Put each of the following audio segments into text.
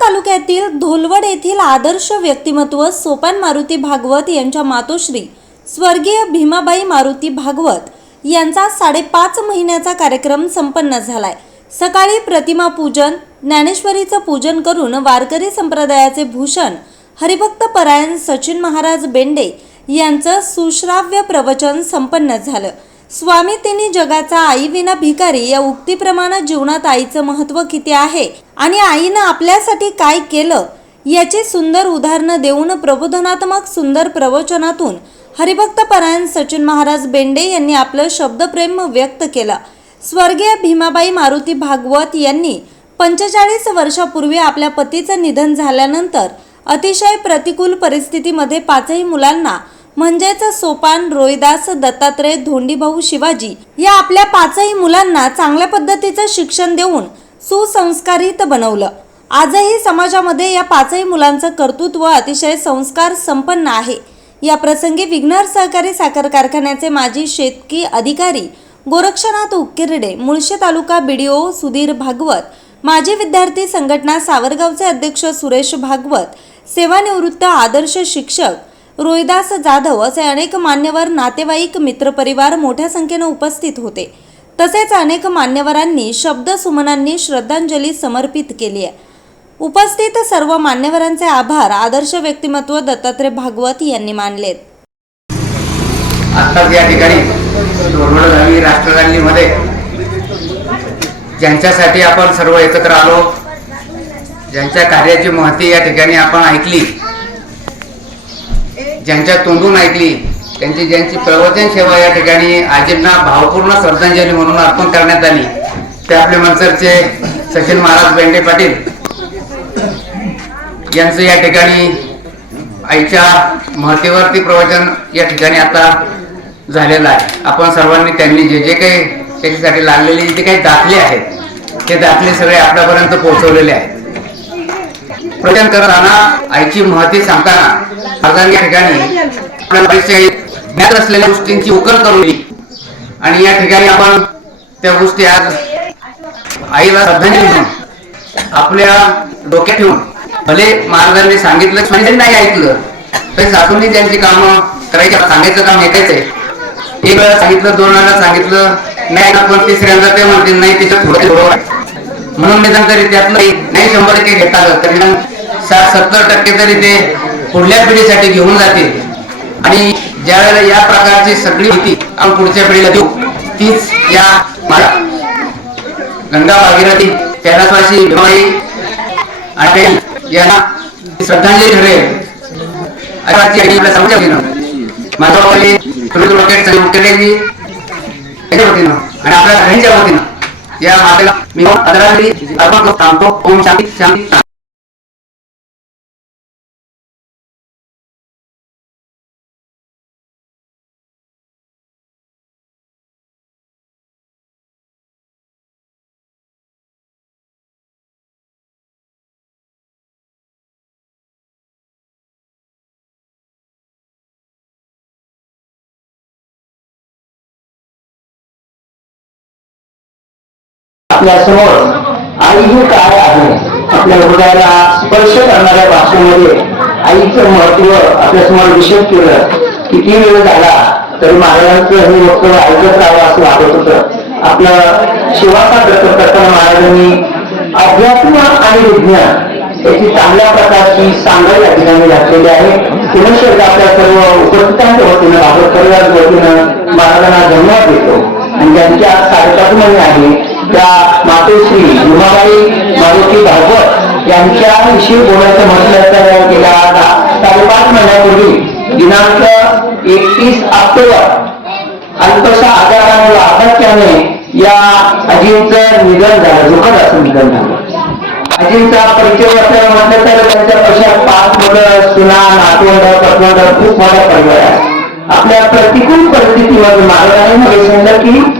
तालुक्यातील धोलवड येथील आदर्श व्यक्तिमत्व सोपान मारुती भागवत यांच्या मातोश्री स्वर्गीय भीमाबाई मारुती भागवत यांचा साडेपाच महिन्याचा कार्यक्रम संपन्न झालाय. सकाळी प्रतिमा पूजन ज्ञानेश्वरीचं पूजन करून वारकरी संप्रदायाचे भूषण हरिभक्त परायण सचिन महाराज बेंडे यांचं सुश्राव्य प्रवचन संपन्न झालं. स्वामी तिन्ही जगाचा आईविना भिकारी या उक्तीप्रमाणे जीवनात आईचं महत्त्व किती आहे? आणि आईनं आपल्यासाठी काय केलं याची सुंदर उदाहरणं देऊन प्रबोधनात्मक सुंदर प्रवचनातून हरिभक्त परायण सचिन महाराज बेंडे यांनी आपलं शब्दप्रेम व्यक्त केलं. स्वर्गीय भीमाबाई मारुती भागवत यांनी पंचेचाळीस वर्षापूर्वी आपल्या पतीचं निधन झाल्यानंतर अतिशय प्रतिकूल परिस्थितीमध्ये पाचही मुलांना म्हणजेच सोपान रोहिदास दत्तात्रय धोंडीभाऊ शिवाजी या आपल्या पाचही मुलांना चांगल्या पद्धतीचं शिक्षण देऊन सुसंस्कारित बनवलं. आजही समाजामध्ये या पाचही मुलांचं कर्तृत्व अतिशय संस्कार संपन्न आहे. या प्रसंगी विघ्नर सहकारी साखर कारखान्याचे माजी शेतकी अधिकारी गोरक्षनाथ उक्किरडे मुळशी तालुका बीडीओ सुधीर भागवत माजी विद्यार्थी संघटना सावरगावचे अध्यक्ष सुरेश भागवत सेवानिवृत्त आदर्श शिक्षक रोहिदास जाधव असे अनेक मान्यवर नातेवाईक मित्रपरिवार मोठ्या संख्येनं उपस्थित होते. तसेच अनेक मान्यवरांनी शब्द सुमनांनी श्रद्धांजली समर्पित केली आहे. उपस्थित सर्व मान्यवरांचे आभार आदर्श व्यक्तिमत्व दत्तात्रय भागवत यांनी मानलेत. आत्ताच या ठिकाणी धोरमड झाली ज्यांच्यासाठी आपण सर्व एकत्र आलो ज्यांच्या कार्याची महती या ठिकाणी आपण ऐकली ज्यांच्या तोंडून ऐकली त्यांची ज्यांची प्रवचन सेवा या ठिकाणी आजींना भावपूर्ण श्रद्धांजली म्हणून अर्पण करण्यात आली. ते आपले मनसरचे सचिन महाराज बेंडे पाटील यांचं या ठिकाणी आईच्या महतीवरती प्रवचन या ठिकाणी आता झालेलं आहे. आपण सर्वांनी त्यांनी जे जे काही त्याच्यासाठी लागलेले जे काही दाखले आहेत ते दाखले सगळे आपल्यापर्यंत पोहोचवलेले आहेत. प्रवचन करताना आईची महती सांगताना या ठिकाणी आपल्याला ज्ञात असलेल्या गोष्टींची उकल करून आणि या ठिकाणी आपण त्या गोष्टी आज आईला श्रद्धांजली म्हणून आपल्या डोक्यात ठेवून भले महाराजांनी सांगितलं म्हणजे नाही ऐकलं तरी सासूंनी त्यांची कामं करायची सांगायचं काम ऐकायचंय एक वेळा सांगितलं दोन वेळा सांगितलं नाही आपण तिसऱ्यांदा ते म्हणतील नाही त्याच्यात थोडं थोडं म्हणून निदान तरी त्यातलं नाही शंभर टक्के घेता आलं तरी मग सात सत्तर टक्के तरी ते पुढल्या पिढीसाठी घेऊन जातील. आणि ज्या वेळेला या प्रकारची सगळी होती आपण पुढच्या पिढीला देऊ तीच या मला गंगा भागीरथी कैलासवासी भीमाई अटेल यांना श्रद्धांजली ठरेल अशा आपल्या सर्वांच्या माझ्या वतीनं आणि आपल्या वतीनं या मातेला मी आदरांजली अर्पण थांबतो. ओम शांती शांती. आपल्यासमोर आई ही काय आहे? आपल्या हृदयाला स्पर्श करणाऱ्या भाषेमध्ये आईचं महत्त्व आपल्यासमोर केलं. किती वेळ झाला तरी महाराजांचं हे वक्तव्य ऐकत राहावं असं वाटत होतं. आपलं शिवाचा प्रकट करताना महाराजांनी अध्यात्म आणि विज्ञान याची चांगल्या प्रकारची सांगड या ठिकाणी घातलेली आहे. पुनश्च आपल्या सर्व उपस्थितांच्या वतीनं भागवत परिवाराच्या वतीनं महाराजांना धन्यवाद देतो. आणि ज्यांच्या साडेपाच महिने आहे त्या मातोश्री उमाबाई मारुती भागवत यांच्याविषयी बोलायचं म्हटलं तर गेल्या साडेपाच महिन्यापूर्वी दिनांक एकतीस ऑक्टोबर अल्पशा आजाराने वार्धक्याने या आजींचं निधन झालं दुःखद असं निधन झालं. आजींचा परिचय वाचायला म्हटलं तर त्यांच्या पक्षात पाच मुलं सुना नातवंड पतवंड खूप मोठा परिवार आहे आपल्या प्रतिकूल परिस्थितीमध्ये महाराजांनी हे सांगितलं की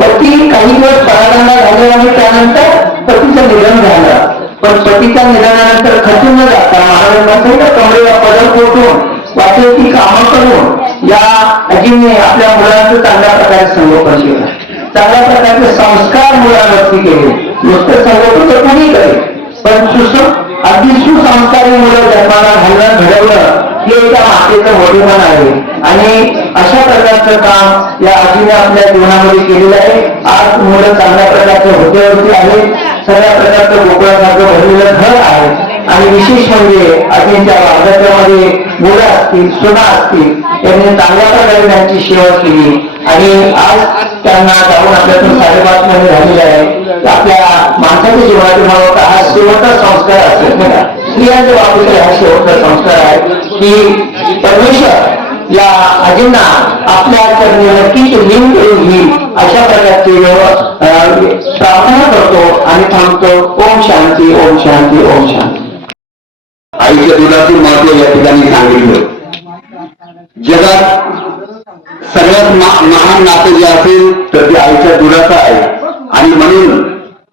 पती काही दिवस परागंदा झाले आणि त्यानंतर पतीचं निधन झालं. पण पतीच्या निधनानंतर खचून न जाता महाराजांना कमरेला पदर पोटून वाटेल ती कामं करून या अजिंनी आपल्या मुलांचं चांगल्या प्रकारे संगोपन केलं. चांगल्या प्रकारचे संस्कार मुलांवरती केले. नुसतं संगोपन तर कोणी करेल? पण सुस अगदी सुसंस्कारी मुलं जन्माला घालणं घडवलं. हे एका मातेचं मोठेपण आहे आणि अशा प्रकारचं काम या आजीने आपल्या जीवनामध्ये केलेलं आहे. आज मुलं चांगल्या प्रकारचे होतेवरती आहेत सगळ्या प्रकारचं गोकुळासारखं भरलेलं घर आहे. आणि विशेष म्हणजे आजींच्या वार्धक्यामध्ये मुलं असतील सुना असतील त्यांनी चांगल्या प्रकारे त्यांची सेवा केली. आणि आज त्यांना जाऊन आपल्यातून साडेपाच महिने झालेले आहे. आपल्या माणसाच्या जीवनातील मला हा शेवटचा संस्कार असेल स्त्रियांच्या बाबतीत हा शेवटचा संस्कार आहे की परमेश्वर या आजींना आपल्या चरणी नक्कीच लिंग करून घेईल. अशा प्रकारची प्रार्थना करतो आणि थांबतो. ओम शांती ओम शांती ओम शांती. आईच्या दुधाचे महत्त्व या ठिकाणी सांगितलं. जगात सगळ्यात महान नातं जे असेल तर ते आईच्या दुधाचं आहे. आणि म्हणून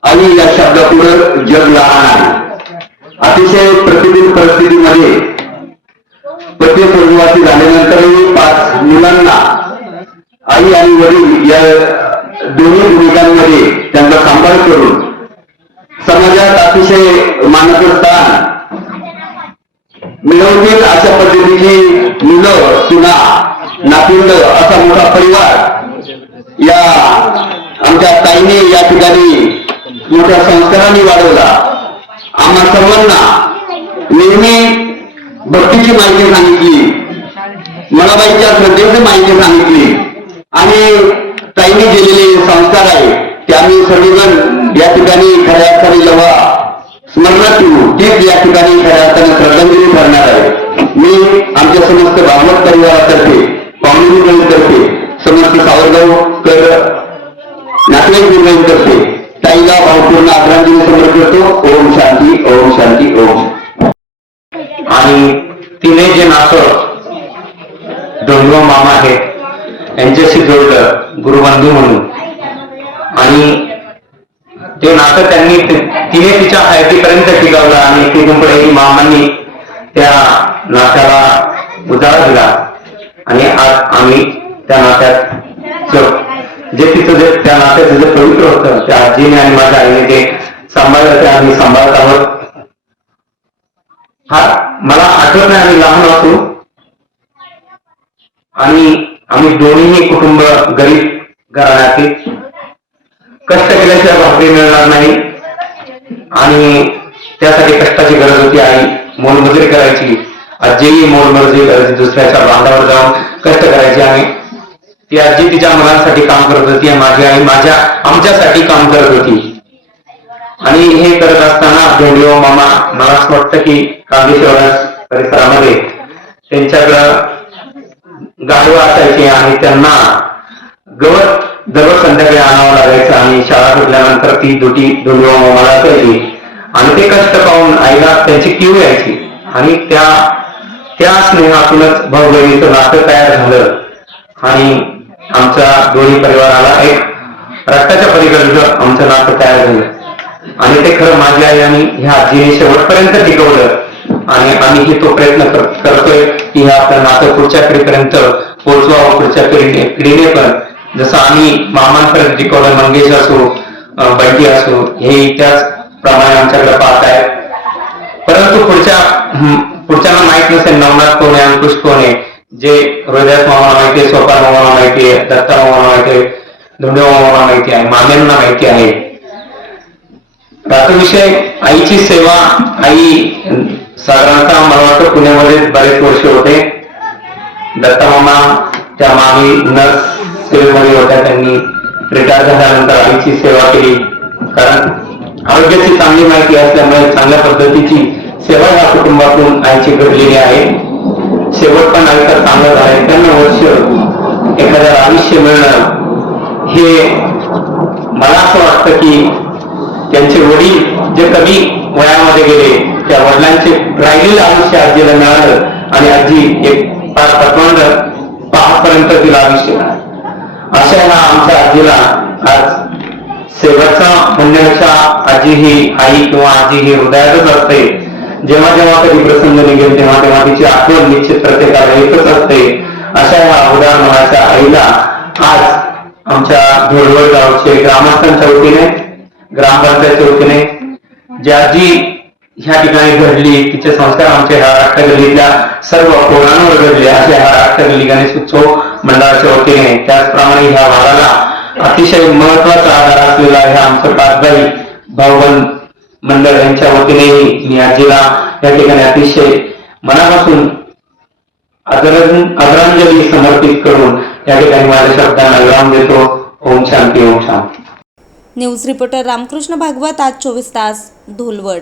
आई या शब्दापुढं जग लहान आहे. अतिशय प्रतिकूल परिस्थितीमध्ये पती स्वर्गवासी झाल्यानंतरही पाच मुलांना आई आणि वडील या दोन्ही भूमिकांमध्ये त्यांचा सांभाळ करून समाजात अतिशय मानकर स्थान मिळवतील अशा पद्धतीची मुलं सुना नातिंड असा मोठा परिवार या आमच्या ताईने या ठिकाणी मोठ्या संस्कारांनी वाढवला. आम्हा सर्वांना नेहमी भक्तीची माहिती सांगितली. मनाबाईच्या श्रद्धेची माहिती सांगितली. आणि ताईने दिलेले संस्कार आहे ते आम्ही सर्वजण या ठिकाणी खऱ्या अर्थाने जेव्हा स्मरणात ठेवू तीच या ठिकाणी खऱ्या अर्थाने श्रद्धांजली ठरणार आहे. मी आमच्या समस्त भागवत परिवारातर्फे पाहुणे समस्त सावरगावकर नातेवाईक मंडळीतर्फे मामा आहेत यांच्याशी जोडलं गुरुबंधू म्हणून. आणि ते नातं त्यांनी तिने तिच्या हयातीपर्यंत टिकवलं आणि तिथून पुढे मामांनी त्या नात्याला उजाळा दिला. आणि आज आम्ही त्या नात्यात जे तिचं जे त्या नात्याचं जे पवित्र होतं त्या आजीने आणि माझ्या आईने ते सांभाळलं ते आम्ही सांभाळत आहोत. हा मला आठवत नाही आम्ही लहान असू आणि आम्ही दोन्हीही कुटुंब गरीब घराण्यातील. कष्ट केल्याशिवाय भाकरी मिळणार नाही. आणि त्यासाठी कष्टाची गरज होती आई. मोलमजुरी करायची. आजीही मोलमजुरी करायची. दुसऱ्याच्या बांधावर जाऊन कष्ट करायची. आणि ती आजी तिच्या मुलांसाठी काम करत होती. माझी आई माझ्या आमच्यासाठी काम करत होती. आणि हे करत असताना धोंडिओ मामा मला असं वाटतं की कांदेश्वर परिसरामध्ये त्यांच्याकडं गाडवा असायची आणि त्यांना गवत दररोज संध्याकाळी आणावं लागायचं आणि शाळा सुटल्यानंतर ती दुटी धोंडिओ मला असायची. आणि ते कष्ट पाहून आईला त्यांची किव यायची. आणि त्या त्या स्नेहातूनच भाऊ बहिणीचं नातं तयार झालं. आणि आमच्या दोन्ही परिवाराला एक रक्ताच्या पलीकडचं आमचं नातं तयार झालं. आणि ते खरं माझी आई आणि ह्या आजीने शेवटपर्यंत टिकवलं. आणि आम्हीही तो प्रयत्न कर- तर पुढच्या पिढीपर्यंत पोहोचवावं पुढच्या पिढीने पिढीने पण. जसं आम्ही मामांपर्यंत टिकवलं मंगेश असो बंटी असो हे त्याच प्रमाणे आमच्याकडे पाहत आहे परंतु पुढच्या पुढच्याला माहीत नसेल नवनाथ कोण आहे अंकुश कोण आहे जे हृदयात मामाला माहिती आहे सोपान मामाला माहिती आहे दत्ता मामाला माहिती आहे धुंडे मामाला माहिती आहे माम्यांना माहिती आहे. विषय आईची सेवा आई साधारणतः मला वाटतं पुण्यामध्ये बरेच वर्ष होते. दत्ता मामा त्या मामी नर्स सेवेमध्ये होत्या. त्यांनी रिटायर झाल्यानंतर आईची सेवा केली. कारण आरोग्याची चांगली माहिती असल्यामुळे चांगल्या पद्धतीची सेवा या कुटुंबातून आईची घडलेली आहे. शेवट पण आईचा चांगला झाला. त्यांना वर्ष एखाद्या आयुष्य मिळणं हे मला असं वाटतं की त्यांचे वडील जे कमी वयामध्ये गेले त्या वडिलांचे राहिलेलं आयुष्य आजीला मिळालं आणि आजी एक पाच पटवंड पाचपर्यंत तिला आयुष्य अशा ह्या आमच्या आजीला आज शेवटचा म्हणण्यापेक्षा आजी ही आई किंवा आजी ही हृदयातच असते. जेव्हा जेव्हा कधी प्रसंग निघेल तेव्हा तेव्हा तिची आठवण निश्चित प्रत्येकाला येतच असते. अशा या उदाहरण मनाच्या आईला आज आमच्या धुळवड गावचे ग्रामस्थांच्या वतीने ग्रामपंचायतच्या वतीने ज्या जी ह्या ठिकाणी घडली तिचे संस्कार आमच्या ह्या राष्ट्रगल्लीतल्या सर्व पोरांवर घडले. असे ह्या राष्ट्रगल्ली गणेश उत्सव मंडळाच्या वतीने. त्याचप्रमाणे ह्या भागाला अतिशय महत्त्वाचा आधार असलेला ह्या आमचं पाचबाई भाऊबंद मंडळ यांच्या वतीनेही मी आजीला या ठिकाणी अतिशय मनापासून आदरां- आदरांजली समर्पित करून या ठिकाणी माझ्या शब्दांना विराम देतो. ओम शांती ओम शांती. न्यूज रिपोर्टर रामकृष्ण भागवत आज चोवीस तास धुलवड.